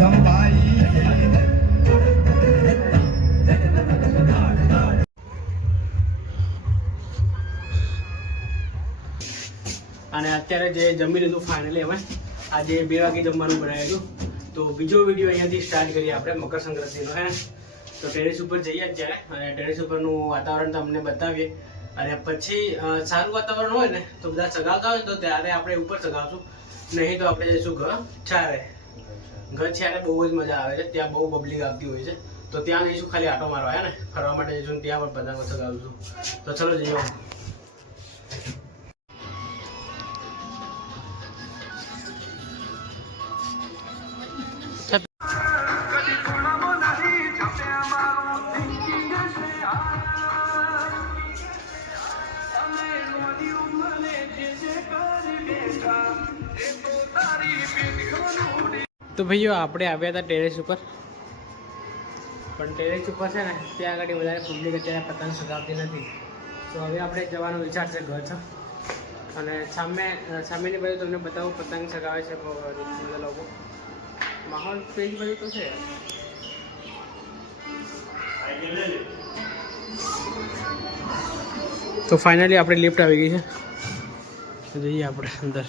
અને અત્યારે જે જમી લીધું ફાઇનલી અમે આજે 2 વાગે જમવાનું બનાવ્યું હતું. તો બીજો વિડીયો અહીંયાથી સ્ટાર્ટ કરીએ આપણે મકર સંક્રાંતિનો હે. તો ટેરેસ ઉપર જઈએ અત્યારે અને ટેરેસ ઉપરનું વાતાવરણ તમને બતાવીએ અને પછી સારું વાતાવરણ હોય ને તો બધા સગાવતા હોય તો ત્યારે આપણે ઉપર સગાવશું, નહીં તો આપણે જઈશું ઘર છારે. ઘર છારે બહુ જ મજા આવે છે, ત્યાં બહુ પબ્લિક આવતી હોય છે. તો ત્યાં જઈશું ખાલી આટો મારવા હે ને, ફરવા માટે જઈશું, ત્યાં પણ પતંગો સગાવશું. તો ચલો જઈએ. તો ભાઈઓ આપણે આવ્યા હતા ટેરેસ ઉપર, પણ ટેરેસ ઉપર છે ને ત્યાં આગળ વધારે પબ્લિક અત્યારે પતંગ સગાવતી નથી. તો હવે આપણે જવાનો વિચાર છે ઘર છે. અને સામેની બાજુ તમને બતાવું પતંગ સગાવે છે બધા લોકો. માહોલ પેજ બાજુ તો છે. તો ફાઇનલી આપણે લિફ્ટ આવી ગઈ છે, જઈએ આપણે અંદર.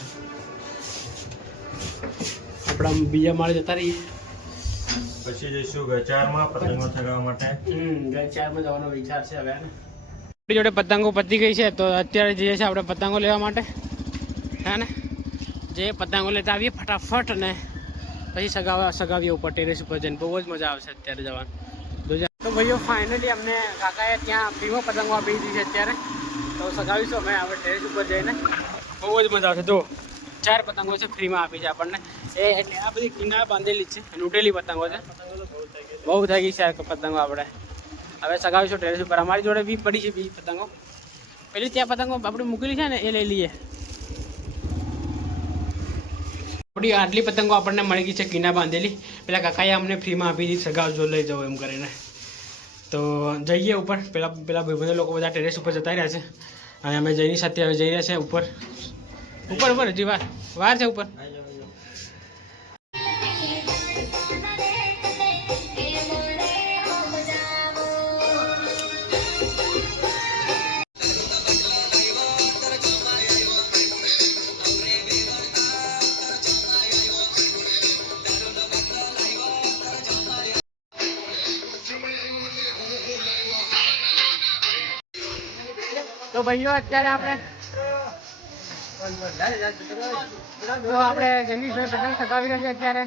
આપણે બીજા માળે જતા રહીએ, પછી જઈશું ગચારમાં પતંગો ચગાવવા માટે. ગચારમાં જવાનો વિચાર છે હવે. આપણી જોડે પતંગો પતી ગઈ છે, તો અત્યારે જઈએ છીએ આપણે પતંગો લેવા માટે, હે ને. જે પતંગો લેતા આવીએ ફટાફટ ને પછી સગાવીએ ઉપર ટેરેસ ઉપર જઈને. બહુ જ મજા આવશે અત્યારે જવાનું. તો ભાઈઓ ફાઇનલી અમને કાકાએ ત્યાં ફ્રીમાં પતંગો આપી દીધી છે અત્યારે. તો સગાવીશું અમે આપણે ટેરેસ ઉપર જઈને. બહુ જ મજા આવશે. જો 4 પતંગો છે ફ્રીમાં આપી છે આપણને. એટલે આ બધી કિનાર બાંધેલી જ છે, લૂંટેલી પતંગો છે. બહુ થઈ ગઈ છે પતંગો. આપણે હવે સગાવીશું ટેરેસ ઉપર. અમારી જોડે બી પડી છે બીજી પતંગો. પેલી ત્યાં પતંગો આપણે મૂકેલી છે ને એ લઈ લઈએ. આપણી આટલી પતંગો આપણને મળી ગઈ છે કિના બાંધેલી. પેલા કાકાએ અમને ફ્રીમાં આપી દીધી, સગાવજો લઈ જાઓ એમ કરીને. તો જઈએ ઉપર. પેલા ભાઈબંધો લોકો બધા ટેરેસ ઉપર જતા રહ્યા છે અને અમે જઈની સાથે હવે જઈ રહ્યા છે ઉપર. ઉપર હજી વાર છે ઉપર. તો ભાઈઓ અત્યારે આપણે જગદીશભાઈ પતંગ સગાવી રહ્યા છે અત્યારે.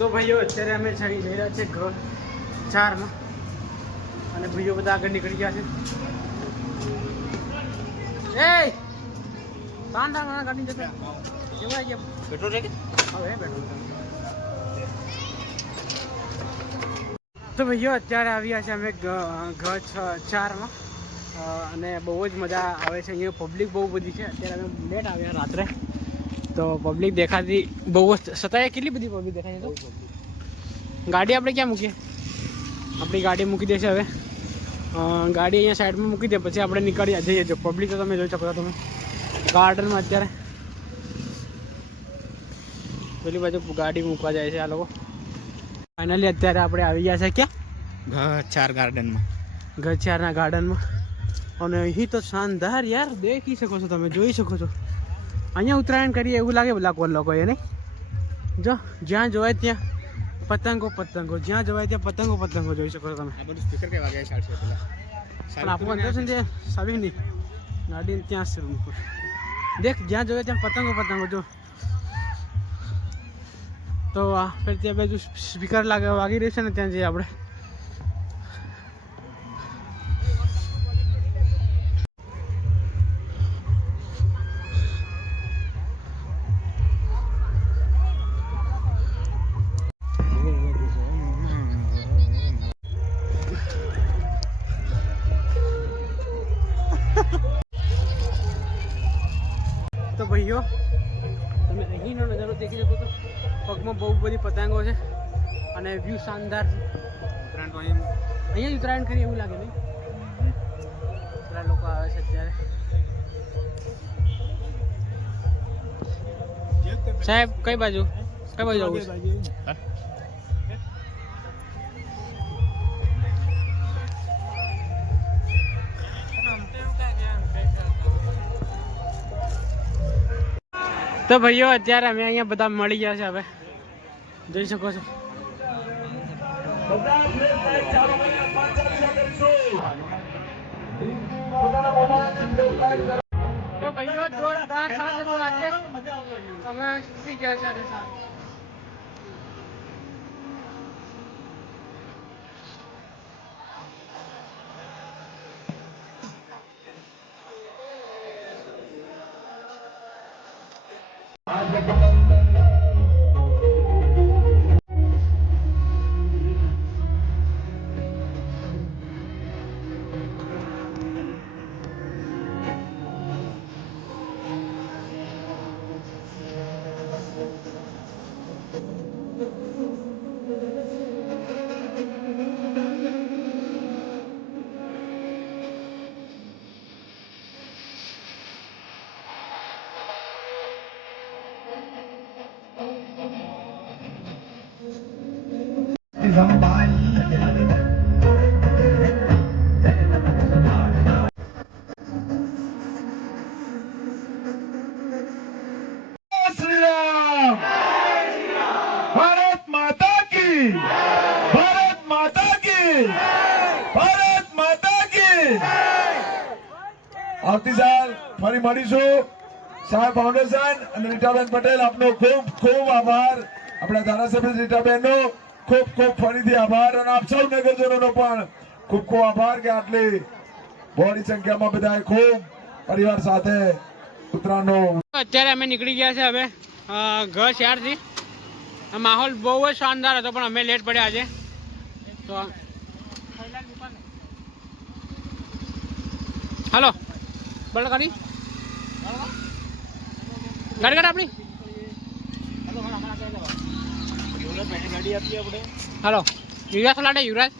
તો ભાઈઓ અત્યારે અમે જઈ રહ્યા છીએ ઘર 4માં અને ભાઈઓ બધા આગળ નીકળી ગયા છે. એ તાંડા ગાડી જતો કેવાય કે પેટ્રોલ છે કે હવે પેટ્રોલ. તો ભાઈઓ અત્યારે આવ્યા છે અમે ઘર 4માં અને બહુ જ મજા આવે છે. અહીંયા પબ્લિક બહુ બધી છે. અત્યારે અમે લેટ આવ્યા રાત્રે, તો પબ્લિક દેખાતી બહુ જ છતાંય કેટલી બધી પબ્લિક દેખાય છે. તો ગાડી આપણે ક્યાં મૂકીએ? આપણી ગાડી મૂકી દેશે હવે. ગાડી અહીંયા સાઈડમાં મૂકી દે પછી આપણે નીકળી જઈએ. જો પબ્લિક તો તમે જોઈ શકો છો તમે ગાર્ડનમાં. અત્યારે પેલી બાજુ ગાડી મૂકવા જાય છે આ લોકો. ફાઇનલી અત્યારે આપણે આવી ગયા છે ક્યાં? ઘર 4 ગાર્ડનમાં. ઘર 4ના ગાર્ડનમાં. અને અહીં તો શાનદાર યાર દેખી શકો છો તમે, જોઈ શકો છો. અહીંયા ઉત્તરાયણ કરીએ એવું લાગે બધા કોણ લોકોએ નહીં. જો જ્યાં જોવાય ત્યાં પતંગો જ્યાં જવાય ત્યાં પતંગો જોઈ શકો છો તમે. આ બધું સ્પીકર કઈ વાગે ચાલશે પેલા પણ આપણું અંદર છે ને સાવી નહીં ગાડી ત્યાં છે રૂમ પર. દેખ જ્યાં જોઈએ ત્યાં પતંગો જો. તો ફેર ત્યાં બાજુ સ્પીકર વાગી રહ્યું છે ને ત્યાં જઈએ આપણે. તો ભાઈઓ તમે અહીંનો નજારો દેખી શકો છો. પગમાં બહુ બધી પતંગો છે અને વ્યૂ શાનદાર છે. ઉત્તરાયણ તો અહીંયા જ ઉત્તરાયણ કરીએ એવું લાગે નહીં. કેટલા લોકો આવે છે અત્યારે. સાહેબ કઈ બાજુ જવું છે? તો ભાઈઓ અત્યારે અમે અહીંયા બધા મળી ગયા છે. હવે જોઈ શકો છો. તો ભાઈઓ જોરદાર અમે શીખી ગયા છે. भारत माता की આવતી સાલ ફરી મળીશું. સાહેબ ફાઉન્ડેશન અને રીટાબેન પટેલ આપનો ખૂબ ખૂબ આભાર. આપણા ધારાસભ્ય રીટાબેનનો ખૂબ ખૂબ ફરીથી આભાર અને આપ સૌ નગરજનોનો પણ ખૂબ ખૂબ આભાર કે આટલી બહોળી સંખ્યામાં બધા ખૂબ પરિવાર સાથે ઉત્તરાયણનો. અત્યારે અમે નીકળી ગયા છે હવે ઘર શહેરથી. માહોલ બહુ જ શાનદાર હતો પણ અમે લેટ પડ્યા આજે. તો હાલો બળ ગાડી આપણી હાલો યુવરાજ ફલાડે યુવરાજ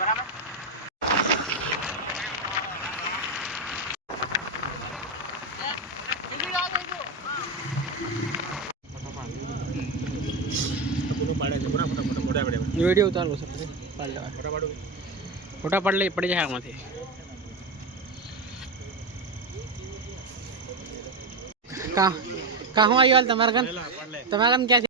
બરાબર. વિડીયો ઉતારો ફોટા પાડ પડી જાય આમાંથી. હું આવી તમારા ઘર ક્યાં છે?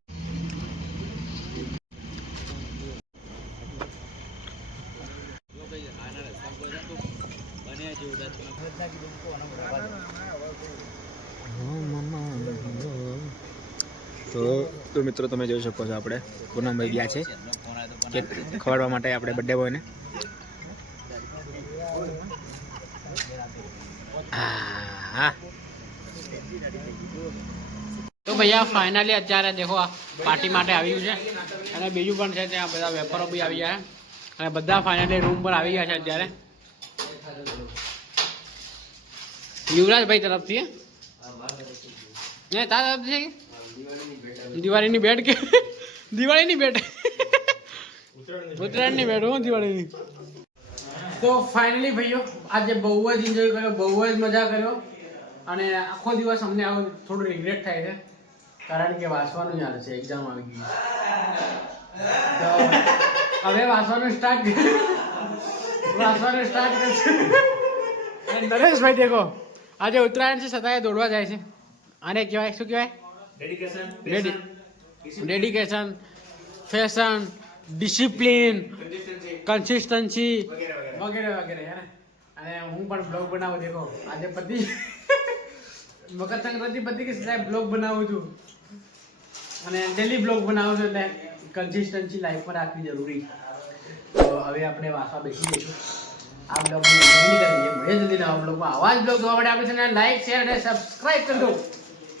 તો મિત્રો તમે જોઈ શકો છો આપણે પૂનમભાઈ ગયા છે કેક ખવડાવવા માટે આપણે બર્થડે બોયને. તો ભૈયા ફાઇનલી અત્યારે દેખો આ પાર્ટી માટે આવ્યું છે અને બીજું પણ છે ત્યાં બધા વેપારો બી આવી ગયા અને બધા ફાઇનલી રૂમ પર આવી ગયા છે અત્યારે. યુવરાજભાઈ તરફથી તારા તરફથી દિવાળીની ભેટ કે દિવાળીની ભેટ ઉત્તરાયણની ભેટ હું દિવાળીની. તો ફાઇનલી ભાઈઓ આજે બહુ જ એન્જોય કર્યો, બહુ જ મજા કર્યો અને આખો દિવસ અમને આવું થોડું રિગ્રેટ થાય છે કારણ કે વાંચવાનું યાર છે, એક્ઝામ આવી ગઈ તો હવે વાંચવાનું સ્ટાર્ટ કરશું અને નરેશભાઈ દેખો આજે ઉત્તરાયણ છે છતાંય દોડવા જાય છે. આને કહેવાય શું કહેવાય? ડેડિકેશન, ફેશન, ડિસિપ્લિન, કન્સિસ્ટન્સી વગેરે વગેરે હે ને. અને હું પણ બ્લોગ બનાવું દેખો આજે પતિ મકર સંક્રાંતિ પતિ કે સાહેબ બ્લોગ બનાવું છું અને ડેલી બ્લોગ બનાવું છું એટલે કન્સિસ્ટન્સી લાઈફમાં રાખવી જરૂરી. તો હવે આપણે વાસવા બેસી જઈશું. આ બ્લોગની એન્ડ કરીએ. મળીએ જલ્દી નવા બ્લોગમાં. આવા જ બ્લોગ જોવા માટે આપણે છે ને લાઈક, શેર અને સબસ્ક્રાઇબ કરી દો.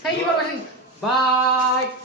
Thank you for watching. By.